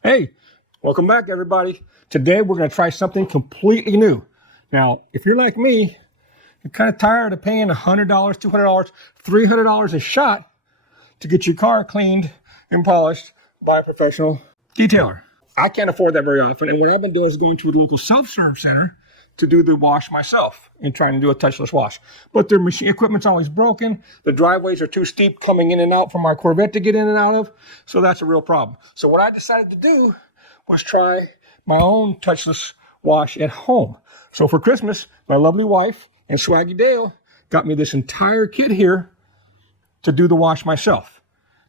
Hey, welcome back, everybody. Today, we're going to try something completely new. Now, if you're like me, you're kind of tired of paying $100, $200, $300 a shot to get your car cleaned and polished by a professional detailer. I can't afford that very often, and what I've been doing is going to the local self-serve center to do the wash myself and trying to do a touchless wash. But their machine equipment's always broken. The driveways are too steep coming in and out from our Corvette to get in and out of, so that's a real problem. So what I decided to do was try my own touchless wash at home. So for Christmas, my lovely wife and Swaggy Dale got me this entire kit here to do the wash myself.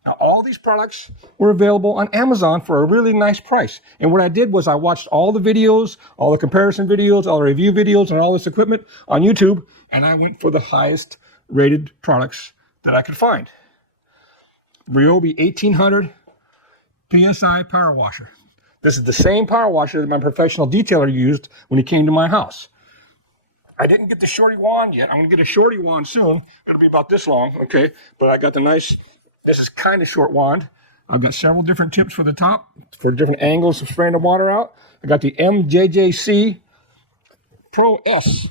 Now, all these products were available on Amazon for a really nice price. And what I did was I watched all the videos, all the comparison videos, all the review videos, and all this equipment on YouTube, and I went for the highest rated products that I could find. Ryobi 1800 PSI power washer. This is the same power washer that my professional detailer used when he came to my house. I didn't get the shorty wand yet. I'm going to get a shorty wand soon. It'll be about this long, okay? But I got the nice... This is kind of short wand. I've got several different tips for the top, for different angles of spraying the water out. I got the MJJC Pro S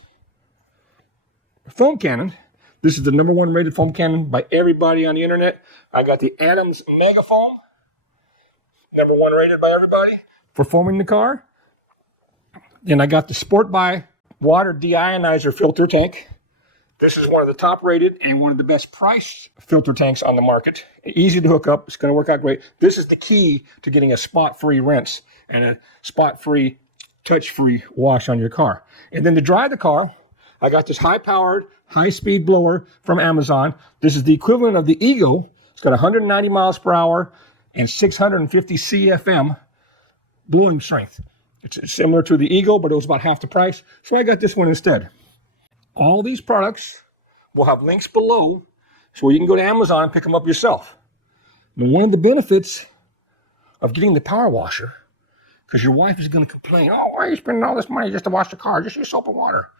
foam cannon. This is the #1 rated foam cannon by everybody on the internet. I got the Adams Mega Foam, #1 rated by everybody for foaming the car. Then I got the Sport By water deionizer filter tank. This is one of the top rated and one of the best priced filter tanks on the market. Easy to hook up. It's going to work out great. This is the key to getting a spot-free rinse and a spot-free, touch-free wash on your car. And then to dry the car, I got this high-powered, high-speed blower from Amazon. This is the equivalent of the Ego. It's got 190 miles per hour and 650 CFM blowing strength. It's similar to the Ego, but it was about half the price. So I got this one instead. All these products will have links below so you can go to Amazon and pick them up yourself. And one of the benefits of getting the power washer, because your wife is going to complain, oh, why are you spending all this money just to wash the car? Just use soap and water.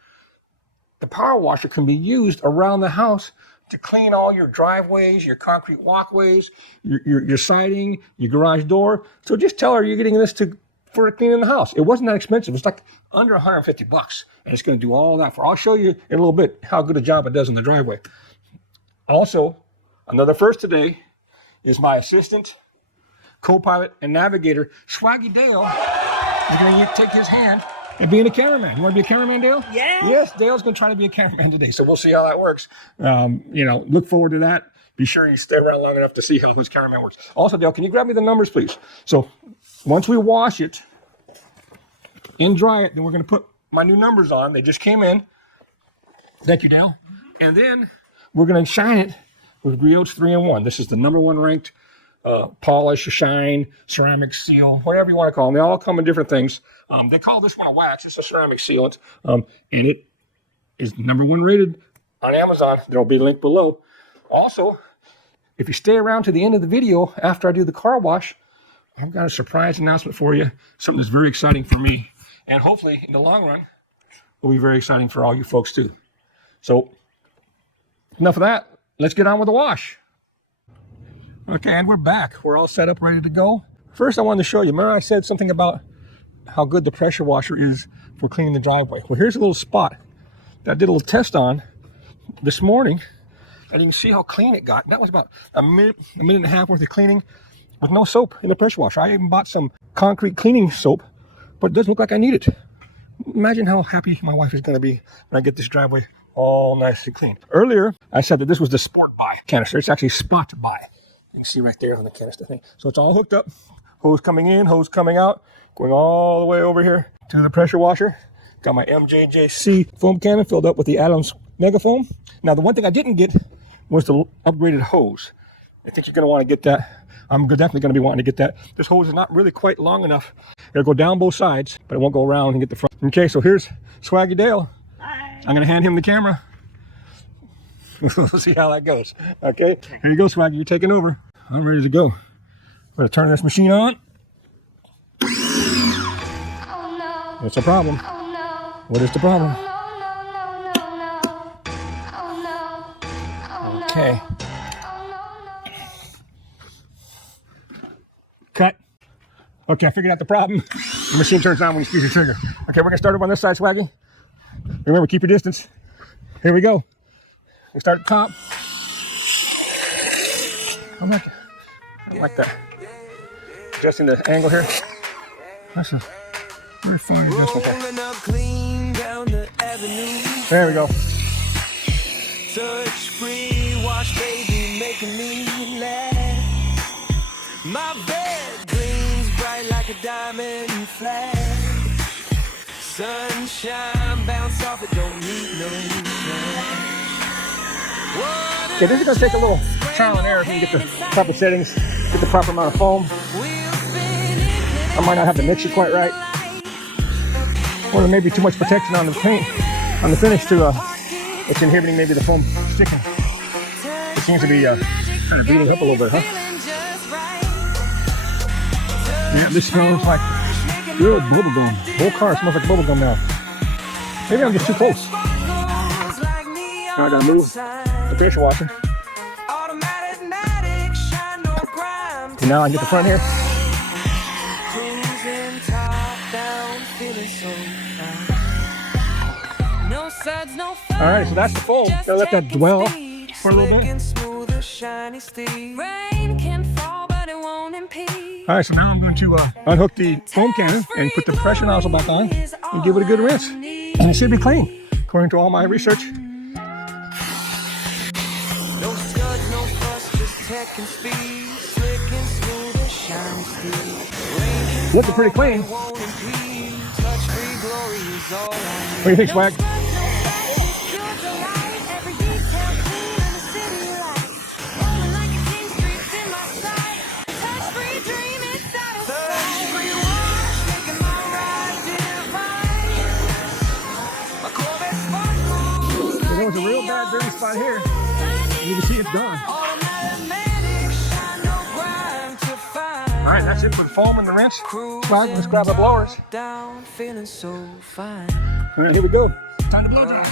The power washer can be used around the house to clean all your driveways, your concrete walkways, your siding, your garage door. So just tell her you're getting this for cleaning the house. It wasn't that expensive. It's like under 150 bucks. And it's going to do all that for. I'll show you in a little bit how good a job it does in the driveway. Also, another first today is my assistant, co-pilot, and navigator, Swaggy Dale. Is going to take his hand and being a cameraman. You want to be a cameraman, Dale? Yes. Yes, Dale's going to try to be a cameraman today. So we'll see how that works. Look forward to that. Be sure you stay around long enough to see how his cameraman works. Also, Dale, can you grab me the numbers, please? So once we wash it and dry it, then we're going to put my new numbers on. They just came in. Thank you, Dale. And then we're going to shine it with Griot's 3-in-1. This is the #1 ranked polish, shine, ceramic seal, whatever you want to call them. They all come in different things. They call this one a wax. It's a ceramic sealant. And it is #1 rated on Amazon. There will be a link below. Also, if you stay around to the end of the video after I do the car wash, I've got a surprise announcement for you. Something that's very exciting for me. And hopefully, in the long run, will be very exciting for all you folks, too. So, enough of that. Let's get on with the wash. Okay, and we're back. We're all set up, ready to go. First, I wanted to show you. Remember I said something about how good the pressure washer is for cleaning the driveway. Well, here's a little spot that I did a little test on this morning. And you can see how clean it got. That was about a minute and a half worth of cleaning with no soap in the pressure washer. I even bought some concrete cleaning soap, but it doesn't look like I need it. Imagine how happy my wife is going to be when I get this driveway all nice and clean. Earlier, I said that this was the Sport By canister. It's actually Spot By. You can see right there on the canister thing. So it's all hooked up. Hose coming in, hose coming out, going all the way over here to the pressure washer. Got my MJJC foam cannon filled up with the Adams Mega Foam. Now, the one thing I didn't get was the upgraded hose. I think you're going to want to get that. I'm definitely going to be wanting to get that. This hose is not really quite long enough. It'll go down both sides, but it won't go around and get the front. Okay, so here's Swaggy Dale. Hi. I'm going to hand him the camera. We'll see how that goes. Okay, here you go, Swaggy. You're taking over. I'm ready to go. I'm going to turn this machine on. Oh no. What's the problem? Oh no. What is the problem? Oh no. Okay. Cut. Okay, I figured out the problem. The machine turns on when you squeeze the trigger. Okay, we're gonna start up on this side, Swaggy. Remember, keep your distance. Here we go. We start at the top. I like that. Adjusting the angle here. That's a very fine adjustment there. There we go. Touch free, wash baby, making me laugh. My bed gleams bright like a diamond flash. Sunshine bounce off, it don't need no flash. Okay, this is gonna take a little trial and error if you can get the proper settings, get the proper amount of foam. I might not have the mixture quite right. Or there may be too much protection on the paint, on the finish to it's inhibiting maybe the foam sticking. It seems to be kind of beating up a little bit, huh? Yeah, this smells like real bubble gum. The whole car smells like bubble gum now. Maybe I'm just too close. Now I gotta move the pressure washer. And now I get the front here. Alright, so that's the foam. Gotta let that dwell for a little bit. Alright, so now I'm going to unhook the foam cannon and put the pressure nozzle back on and give it a good rinse. And it should be clean, according to all my research. Looking pretty clean. What do you think, Swag? There was a real bad dirty spot here. You can see it's gone. Alright, that's it for the foam and the rinse. Swag, let's grab our blowers. Alright, here we go. Time to blow dry.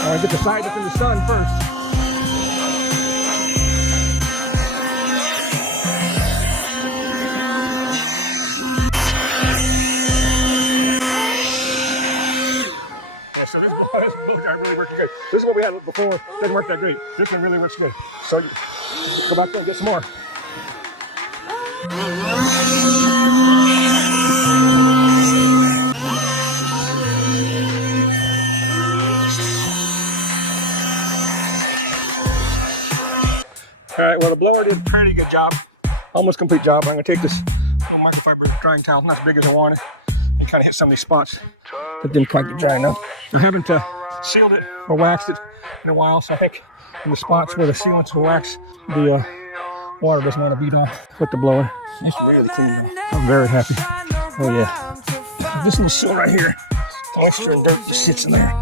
Alright, get the side up in the sun first. This blow dry really working good. This is what we had before. Didn't work that great. This one really works good. So you go back there and get some more. Alright, well the blower did a pretty good job. Almost complete job. I'm going to take this microfiber drying towel, not as big as I wanted, and kind of hit some of these spots that didn't quite get dry enough. I haven't sealed it or waxed it in a while, so I think in the spots where the sealants will wax, the water doesn't want to beat off with the blower. It's really clean now. I'm very happy. Oh yeah. This little seal right here, moisture and dirt just sits in there.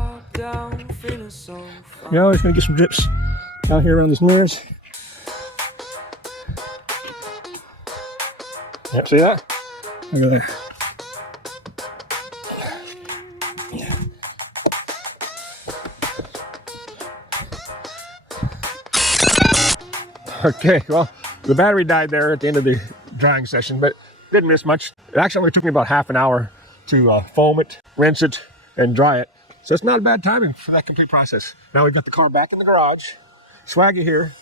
You're always going to get some drips out here around these mirrors. Yep, see that? Look at that. Okay, well, the battery died there at the end of the drying session, but didn't miss much. It actually only took me about half an hour to foam it, rinse it, and dry it. So it's not a bad timing for that complete process. Now we've got the car back in the garage. Swaggy here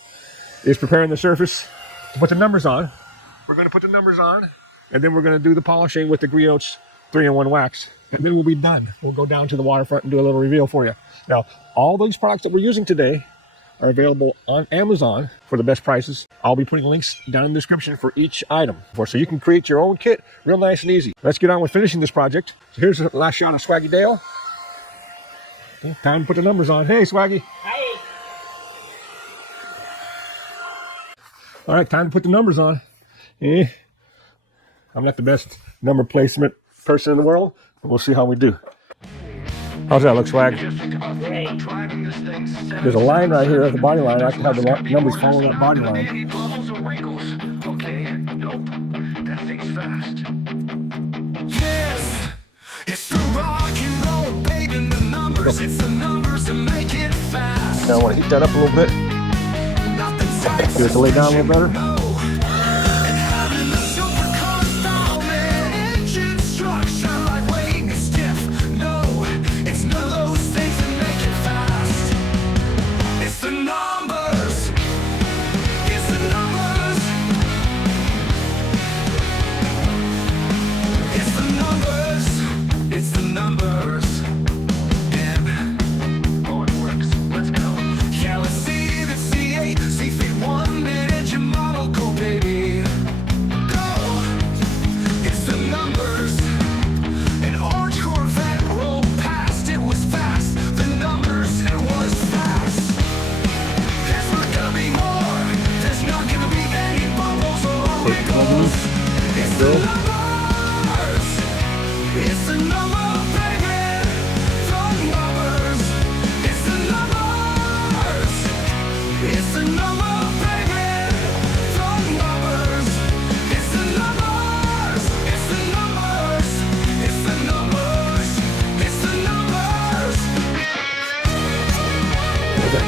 is preparing the surface to put the numbers on. We're going to put the numbers on, and then we're going to do the polishing with the Griot's 3-in-1 wax. And then we'll be done. We'll go down to the waterfront and do a little reveal for you. Now, all these products that we're using today are available on Amazon for the best prices. I'll be putting links down in the description for each item, so you can create your own kit real nice and easy. Let's get on with finishing this project. So here's the last shot of Swaggy Dale. Okay, time to put the numbers on. Hey, Swaggy. Hey. All right, time to put the numbers on. I'm not the best number placement person in the world, but we'll see how we do. How's that look, Swag? There's a line right here at the body line. I can have the numbers follow that body line. Now I want to heat that up a little bit. Get it to lay down a little better.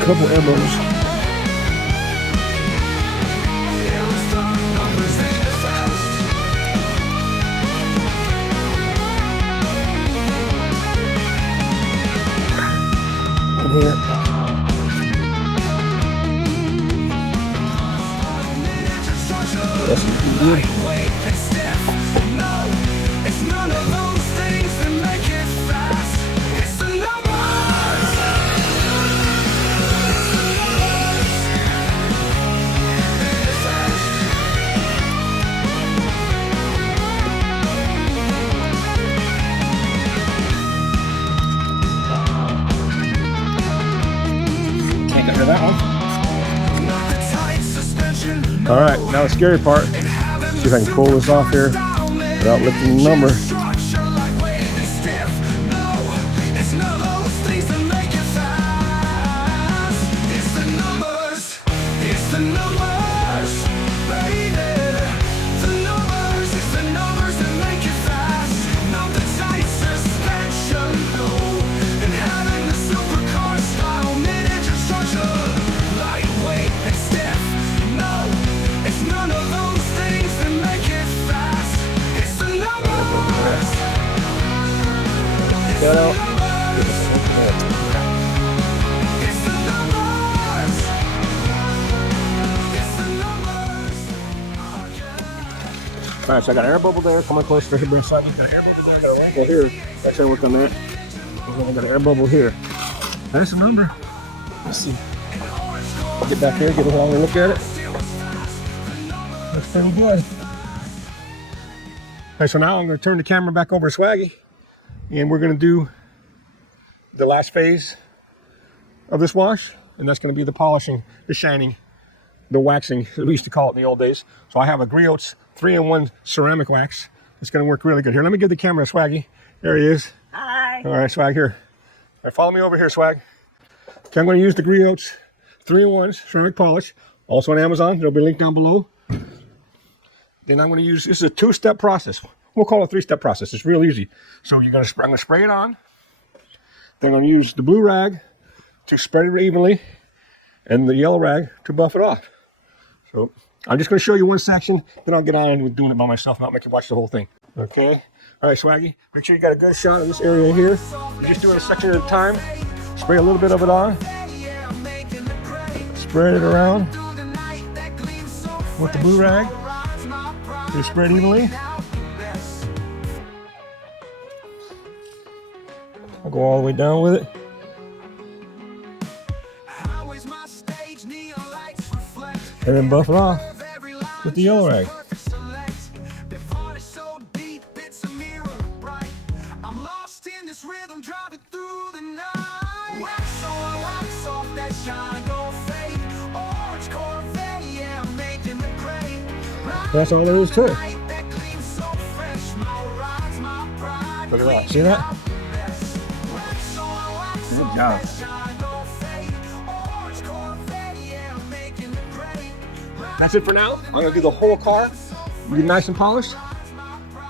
Couple elbows. In here. That's good. That one. All right, now the scary part. See if I can pull this off here without lifting the number. Get out. All right, so I got an air bubble there. Come on closer to here, side. Got an air bubble there. Got an angle here. Actually, work on that. I got an air bubble here. That's the number. Let's see. Get back here, get a longer look at it. Looks pretty good. Okay, so now I'm going to turn the camera back over to Swaggy, and we're going to do the last phase of this wash, and that's going to be the polishing, the shining, the waxing, as we used to call it in the old days. So I have a Griot's 3-in-1 ceramic wax. It's going to work really good. Here, let me give the camera to Swaggy. There he is. Hi. All right, Swag, here. All right, follow me over here, Swag. Okay, I'm going to use the Griot's 3-in-1 ceramic polish, also on Amazon. There'll be a link down below. Then I'm going to use, this is a 2-step process. We'll call it a 3-step process. It's real easy. So I'm going to spray it on. Then I'm going to use the blue rag to spread it evenly, and the yellow rag to buff it off. So I'm just going to show you one section, then I'll get on with doing it by myself, not make you watch the whole thing. Okay? All right, Swaggy, make sure you got a good shot of this area here. You're just doing a section at a time. Spray a little bit of it on. Spread it around with the blue rag. You spread evenly. I'll go all the way down with it. And then buff it off with the yellow rag. That's all there is to it. Look at that. See that? Good job. That's it for now. I'm going to do the whole car. Be nice and polished.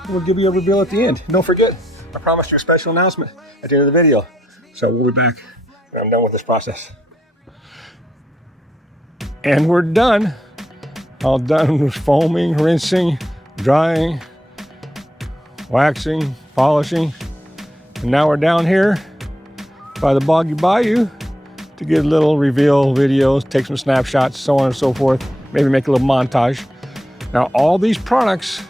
We'll give you a reveal at the end. Don't forget, I promised you a special announcement at the end of the video. So we'll be back when I'm done with this process. And we're done. All done with foaming, rinsing, drying, waxing, polishing. And now we're down here by the Boggy Bayou to get a little reveal videos, take some snapshots, so on and so forth. Maybe make a little montage. Now, all these products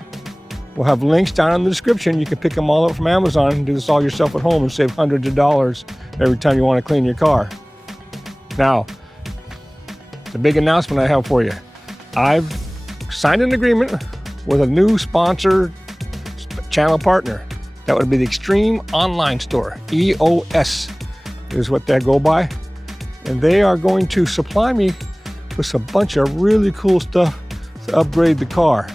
will have links down in the description. You can pick them all up from Amazon and do this all yourself at home and save hundreds of dollars every time you want to clean your car. Now, the big announcement I have for you. I've signed an agreement with a new sponsor channel partner. That would be the Extreme Online Store. EOS is what they go by. And they are going to supply me with a bunch of really cool stuff to upgrade the car.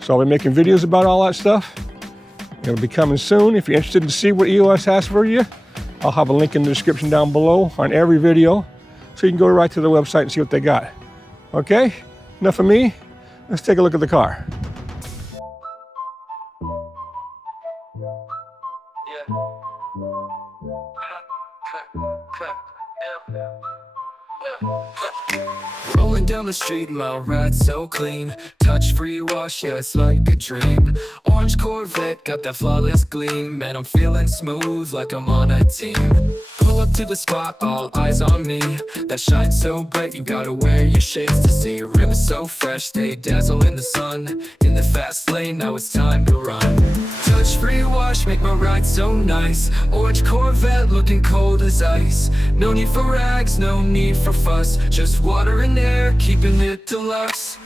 So I'll be making videos about all that stuff. It'll be coming soon. If you're interested to see what EOS has for you, I'll have a link in the description down below on every video, so you can go right to the website and see what they got. Okay, enough of me. Let's take a look at the car. Rolling down the street, my ride so clean. Touch-free wash, yeah, it's like a dream. Orange Corvette, got that flawless gleam. Man, I'm feeling smooth like I'm on a team. Pull up to the spot, all eyes on me. That shine so bright, you gotta wear your shades to see. Rims so fresh, they dazzle in the sun. In the fast lane, now it's time to run. Touch-free wash, make my ride so nice. Orange Corvette, looking cold as ice. No need for rags, no need for fuss. Just water and air, keeping it deluxe.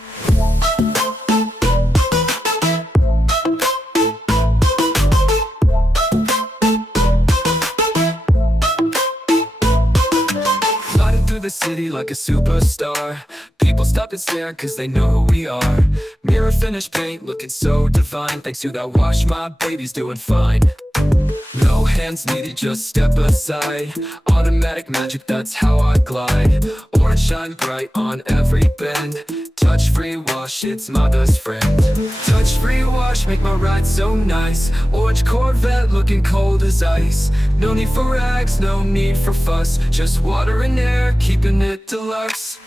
The city like a superstar. People stop and stare cause they know who we are. Mirror finish paint looking so divine. Thanks to that wash, my baby's doing fine. No hands needed, just step aside. Automatic magic, that's how I glide. Orange shine bright on every bend. Touch-free wash, it's my best friend. Touch-free wash, make my ride so nice. Orange Corvette, looking cold as ice. No need for rags, no need for fuss. Just water and air, keeping it deluxe.